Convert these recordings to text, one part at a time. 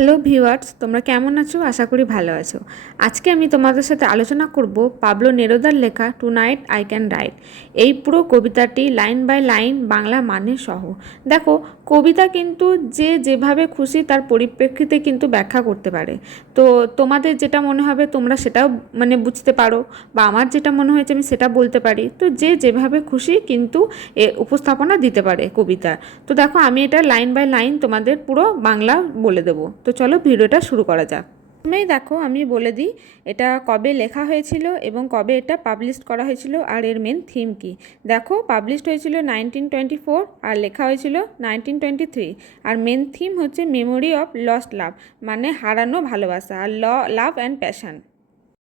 Hello viewers, তোমরা কেমন আছো? আশা করি ভালো আছো। আজকে আমি তোমাদের সাথে আলোচনা করব পাবলো নেরুদার লেখা tonight I can write. এই পুরো কবিতাটি লাইন বাই লাইন বাংলা মানে সহ। দেখো, কবিতা কিন্তু যে যেভাবে খুশি তার পরিপ্রেক্ষিতে কিন্তু ব্যাখ্যা করতে পারে। তো তোমাদের যেটা মনে হবে তোমরা সেটাও বুঝতে পারো, বা আমার যেটা মনে হয়েছে আমি সেটা বলতে পারি। তো যে যেভাবে খুশি কিন্তু উপস্থাপনা দিতে পারে কবিতার। তো দেখো, আমি এটা লাইন বাই লাইন তোমাদের পুরো বাংলা বলে দেবো। তো চলো ভিডিওটা শুরু করা যাক। প্রথমেই দেখো আমি বলে দিই এটা কবে লেখা হয়েছিল এবং কবে এটা পাবলিশ করা হয়েছিল আর এর মেন থিম কি। দেখো, পাবলিশড হয়েছিল 1924 আর লেখা হয়েছিল 1923। আর মেন থিম হচ্ছে মেমোরি অফ লস্ট লাভ, মানে হারানো ভালোবাসা, আর লাভ অ্যান্ড প্যাশন।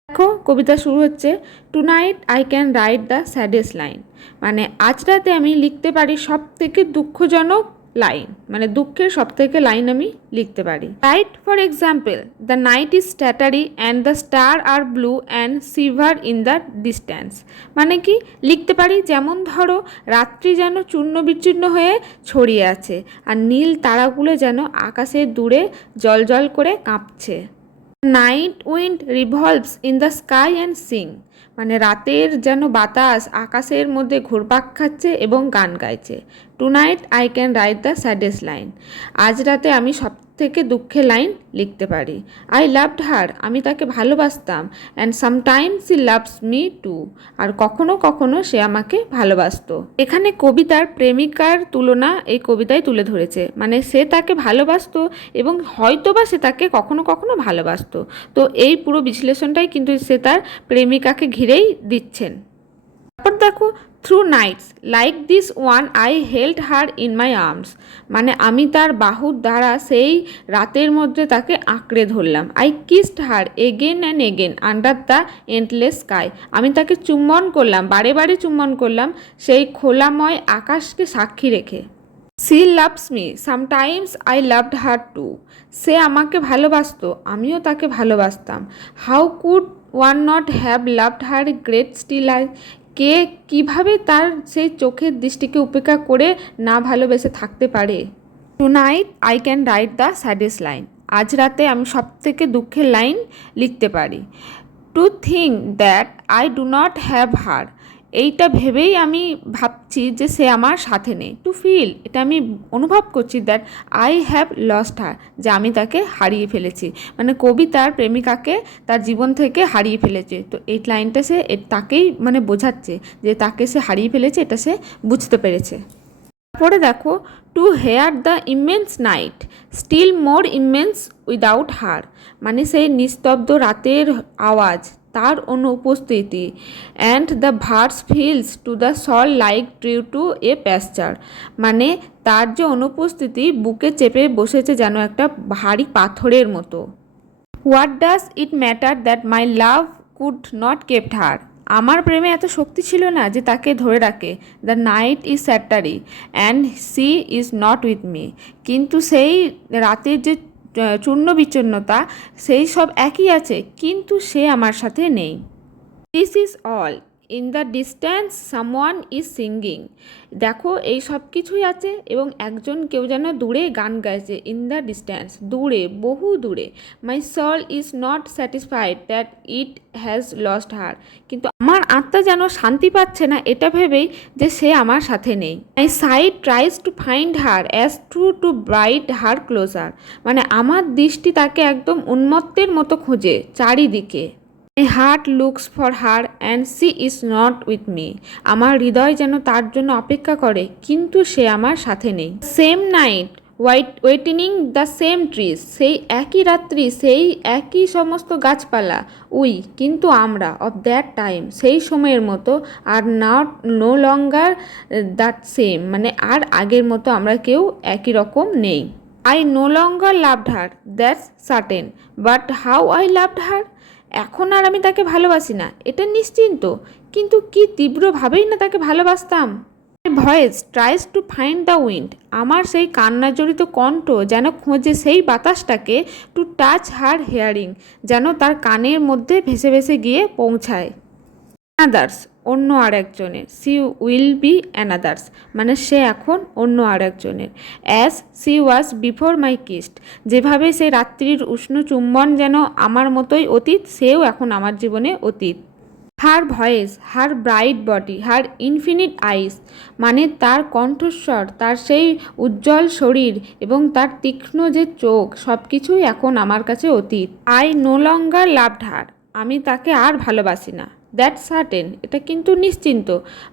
দেখো, কবিতা শুরু হচ্ছে tonight I can write the saddest line, মানে আজ রাতে আমি লিখতে পারি সব থেকে দুঃখজনক লাইন, মানে দুঃখের সব থেকে লাইন আমি লিখতে পারি। Right for example, the night is starry and the star are blue and silver in the distance. মানে কি লিখতে পারি, যেমন ধরো রাত্রি যেন চূর্ণ বিচ্ছিন্ন হয়ে ছড়িয়ে আছে আর নীল তারাগুলো যেন আকাশে দূরে জল করে কাঁপছে। Night wind revolves in the sky and sing, মানে রাতের যেন বাতাস আকাশের মধ্যে ঘুরপাক খাচ্ছে এবং গান গাইছে। Tonight I can write the saddest line, আজ রাতে আমি সব থেকে দুঃখের লাইন লিখতে পারি। আই লাভড হার, আমি তাকে ভালোবাসতাম। And sometimes he loves me too, আর কখনো কখনো সে আমাকে ভালোবাসতো। এখানে কবিতার প্রেমিকার তুলনা এই কবিতায় তুলে ধরেছে, মানে সে তাকে ভালোবাসতো এবং হয়তোবা সে তাকে কখনো কখনো ভালোবাসতো। তো এই পুরো বিশ্লেষণটাই কিন্তু সে তার প্রেমিকাকে ঘিরেই দিচ্ছেন। তারপর দেখো, through nights like this one I held her in my arms, মানে আমি তার বাহুর দ্বারা সেই রাতের মধ্যে তাকে আঁকড়ে ধরলাম। I kissed her again and again under the endless sky, আমি তাকে চুম্বন করলাম, বারে বারে চুম্বন করলাম সেই খোলাময় আকাশকে সাক্ষী রেখে। She loves me sometimes I loved her too, সে আমাকে ভালোবাসতো, আমিও তাকে ভালোবাসতাম। How could one not have loved her great still eye, কে কিভাবে তার সেই চোখের দৃষ্টিকে উপেক্ষা করে না ভালোবেসে থাকতে পারে। Tonight I can write the saddest line, আজ রাতে আমি সব থেকে দুঃখের লাইন লিখতে পারি। To think that I do not have her, এইটা ভেবেই আমি ভাবছি যে সে আমার সাথে নেই। টু ফিল, এটা আমি অনুভব করছি that I have lost her, যে আমি তাকে হারিয়ে ফেলেছি, মানে কবি তার প্রেমিকাকে তার জীবন থেকে হারিয়ে ফেলেছে। তো এই লাইনটা সে তাকেই বোঝাচ্ছে যে তাকে সে হারিয়ে ফেলেছে, এটা সে বুঝতে পেরেছে। তারপরে দেখো, to hear the immense night still more immense without her, মানে সেই নিস্তব্ধ রাতের আওয়াজ, তার অনুপস্থিতি। And the verse falls to the soul like dew to a pasture, মানে তার যে অনুপস্থিতি বুকে চেপে বসেছে যেন একটা ভারী পাথরের মতো। What does it matter that my love could not kept her, আমার প্রেমে এত শক্তি ছিল না যে তাকে ধরে রাখে। The night is starry and she is not with me, কিন্তু সেই রাতের যে চূর্ণ বিচ্ছিন্নতা সেই সব একই আছে, কিন্তু সে আমার সাথে নেই। This is all in the distance someone is singing, দেখো এই সব কিছুই আছে এবং একজন কেউ যেন দূরে গান গাইছে। ইন দ্য ডিস্ট্যান্স, দূরে, বহু দূরে। My soul is not satisfied that it has lost her, কিন্তু আমার আত্মা যেন শান্তি পাচ্ছে না এটা ভেবেই যে সে আমার সাথে নেই। My sight tries to find her as though to bring her closer, মানে আমার দৃষ্টি তাকে একদম উন্মত্তের মতো খোঁজে চারিদিকে। My heart looks for her and she is not with me, আমার হৃদয় যেন তার জন্য অপেক্ষা করে কিন্তু সে আমার সাথে নেই। Same night whitening the same trees, সেই একই রাত্রি, সেই একই সমস্ত গাছপালা। উই, কিন্তু আমরা, অফ দ্যাট টাইম, সেই সময়ের মতো। আর নো লঙ্গার দ্যাট সেম, মানে আর আগের মতো আমরা কেউ একই রকম নেই। I no longer loved her that's certain, but how I loved her, এখন আর আমি তাকে ভালোবাসি না এটা নিশ্চিন্ত, কিন্তু কি তীব্রভাবেই না তাকে ভালোবাসতাম। মাই voice tries to find the wind, আমার সেই কান্নাজড়িত কণ্ঠ যেন খোঁজে সেই বাতাসটাকে। টু টাচ হার হেয়ারিং, যেন তার কানের মধ্যে ভেসে ভেসে গিয়ে পৌঁছায়। অ্যানাদার্স অন্য আর একজনের, সি উইল বি অ্যানাদার্স মানে সে এখন অন্য আর একজনের। অ্যাজ সি ওয়াজ বিফোর মাই কিস্ট যেভাবে সে রাত্রির উষ্ণ চুম্বন যেন আমার মতোই অতীত, সেও এখন আমার জীবনে অতীত। হার ভয়েস, হার ব্রাইট বডি, হার ইনফিনিট আইস মানে তার কণ্ঠস্বর, তার সেই উজ্জ্বল শরীর এবং তার তীক্ষ্ণ যে চোখ, সব কিছুই এখন আমার কাছে অতীত। I no longer loved her আমি তাকে আর ভালোবাসি না। দ্যাট সার্টেন এটা কিন্তু নিশ্চিন্ত।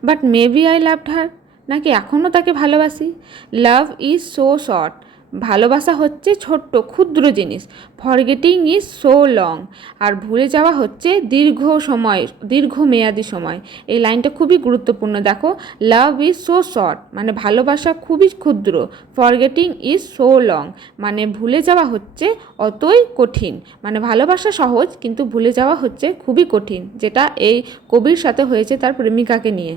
But maybe I loved her নাকি এখনও তাকে ভালোবাসি। লাভ ইজ সো শর্ট ভালোবাসা হচ্ছে ছোট্ট ক্ষুদ্র জিনিস। ফরগেটিং ইজ সো লং আর ভুলে যাওয়া হচ্ছে দীর্ঘমেয়াদী সময়। এই লাইনটা খুবই গুরুত্বপূর্ণ। দেখো, লাভ ইজ সো শর্ট মানে ভালোবাসা খুবই ক্ষুদ্র, ফরগেটিং ইজ সো লং মানে ভুলে যাওয়া হচ্ছে অতই কঠিন। মানে ভালোবাসা সহজ কিন্তু ভুলে যাওয়া হচ্ছে খুবই কঠিন, যেটা এই কবির সাথে হয়েছে তার প্রেমিকাকে নিয়ে।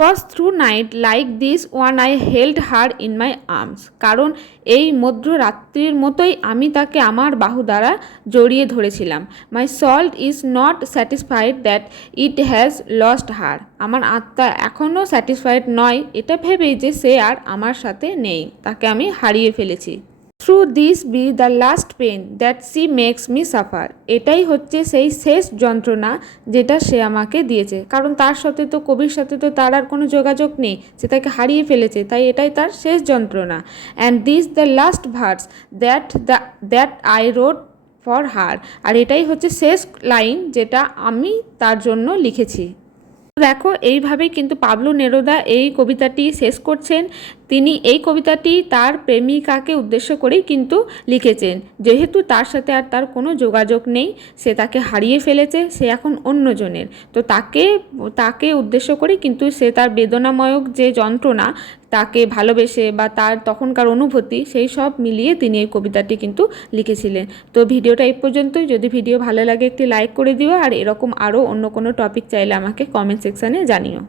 was through night like this one I held her in my arms কারণ এই মধ্যরাত্রির মতোই আমি তাকে আমার বাহু দ্বারা জড়িয়ে ধরেছিলাম। My soul is not satisfied that it has lost her আমার আত্মা এখনও স্যাটিসফাইড নয় এটা ভেবেই যে সে আর আমার সাথে নেই, তাকে আমি হারিয়ে ফেলেছি। Through this be the last pain that she makes me suffer এটাই হচ্ছে সেই শেষ যন্ত্রণা যেটা সে আমাকে দিয়েছে। কারণ তার সাথে তো, কবির সাথে তো তার আর কোনো যোগাযোগ নেই, সে তাকে হারিয়ে ফেলেছে, তাই এটাই তার শেষ যন্ত্রণা। And this the last verse that I wrote for her আর এটাই হচ্ছে শেষ লাইন যেটা আমি তার জন্য লিখেছি। দেখো, এইভাবেই কিন্তু পাবলো নেরুদা এই কবিতাটি শেষ করছেন। তিনি এই কবিতাটি তার প্রেমিকাকে উদ্দেশ্য করেই কিন্তু লিখেছেন, যেহেতু তার সাথে আর তার কোনো যোগাযোগ নেই, সে তাকে হারিয়ে ফেলেছে, সে এখন অন্যজনের। তো তাকে উদ্দেশ্য করেই কিন্তু সে তার বেদনাময়ক যে যন্ত্রণা, তাকে ভালোবেসে বা তার তখনকার অনুভূতি, সেই সব মিলিয়ে তিনি এই কবিতাটি কিন্তু লিখেছিলেন। তো ভিডিওটা এই পর্যন্তই। যদি ভিডিও ভালো লাগে একটি লাইক করে দিও, আর এরকম আরও অন্য কোনো টপিক চাইলে আমাকে কমেন্ট সেকশানে জানিও।